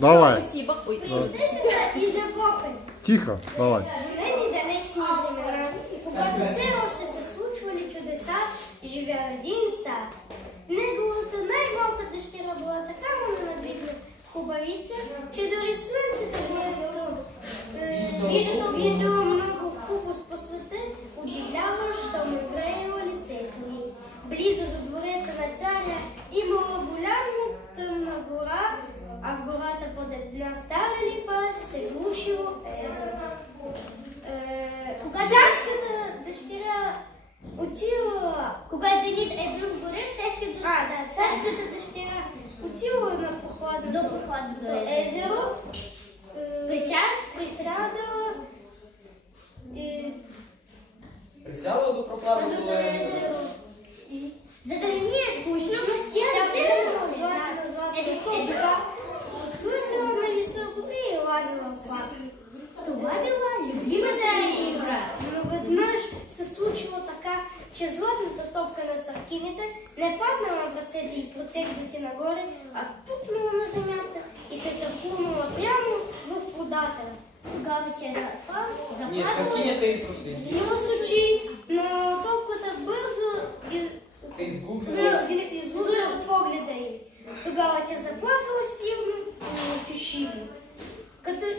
Давай. Спасибо. Ой. Тихо, давай. В тези далечни времена, когато все още се случвали чудеса, живя един цар. Неговата най-малка дъщеря била такава ненавидна хубавица, че дори слънцето, което виждала много хубост по света, удивлява, що му греела лицето й. Близо до двореца на царя имала голяма тъмна гора, а в гората под една стара липа се глушило езеро. Царската дъщеря отива... Когато денят е бил в горе, царската дъщеря отива на прохладното езеро, Присядала до прохладното езеро. За да не ни е скучно, тя взела топка, отхвърлила на високо и ладила плата. Това била любимата игра. Но веднъж се случило така, че златната топка на царкинята не паднала в ръцете и протеглите нагоре, а тупнала на земята и се търпунала прямо в водата. Тогава тя заплакала. Нет, царкинята и проследила. Била с очи, но топката бързо се изгубила от погледа й. Тогава тя заплакала силно и утешила.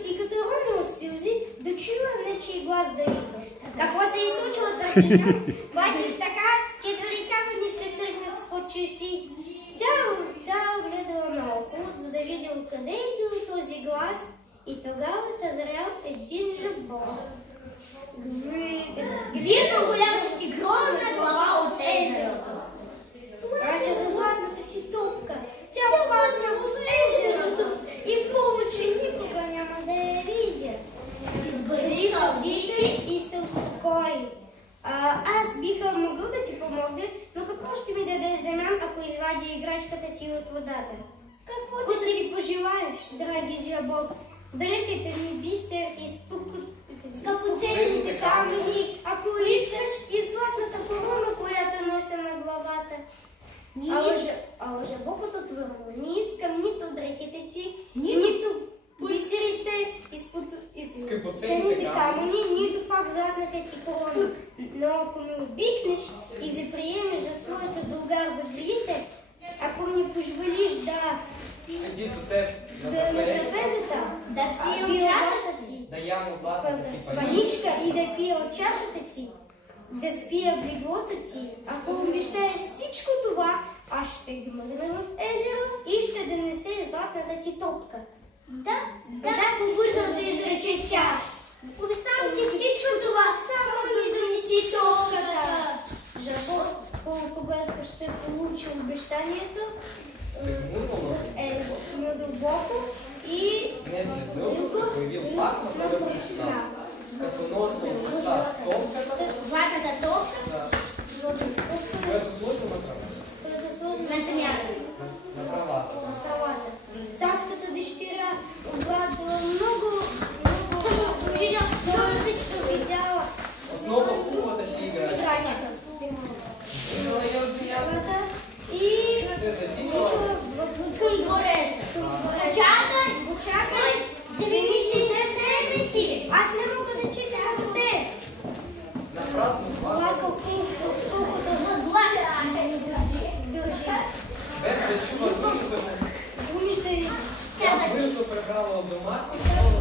И като ронила сълзи, дочула нечий глас да вика. Какво се е случило, царкиня? Бачиш така, че дори камъни ще тръгнат с очи си. Тя огледала наоколо, за да видя откъде е бил този глас, и тогава съзрял един жабон. Вирна голямата си грозна глава от езерото. Плаче за златната си топка. Тя падна в езерото и повече никога няма да я видя. Избържи сълдите и се успокои. Аз биха могъл да ти помогна, но какво ще ми дадеш земя, ако извадя играчката ти от водата? Какво да си пожелаеш, драги жабок? Дрехите ми бистер и скъпоценните камъни, ако искаш, и златната корона, която нося на главата. Ала жабокът отвърна: не искам нито дрехите ти, нито бисерите и скъпоценните камъни, нито пак златната ти корона. Но ако ме обикнеш и се приемеш за своето другар в игрите, ако ми позволиш да седи с теб на трапезата, да пие от чашата ти, да ям от златната ти паничка и да пия от чашата ти, да спия в леглото ти. Ако обещаеш всичко това, аз ще гмъгна в езеро и ще донесе златната ти топка. Да, побърза да изрече тя. Обещавам ти всичко това, само да донеси топката. Жабо, когато ще получи обещанието, дълбоко и днес след дълго се появил пак на първата мечта, като носил в уста топката, златната топка, която сложил на трава. на земята. На травата. Царската дъщеря обрадвала много видяла Отново хубавата си играчка. Взимала я от земята и се задивала Към двореца. Чакай, вземи си себе си. Аз не мога да чета като те. на празно плакал, На гласа да ни държи. без да чува думите му. Думите Тя бързо прекарала от дома и стала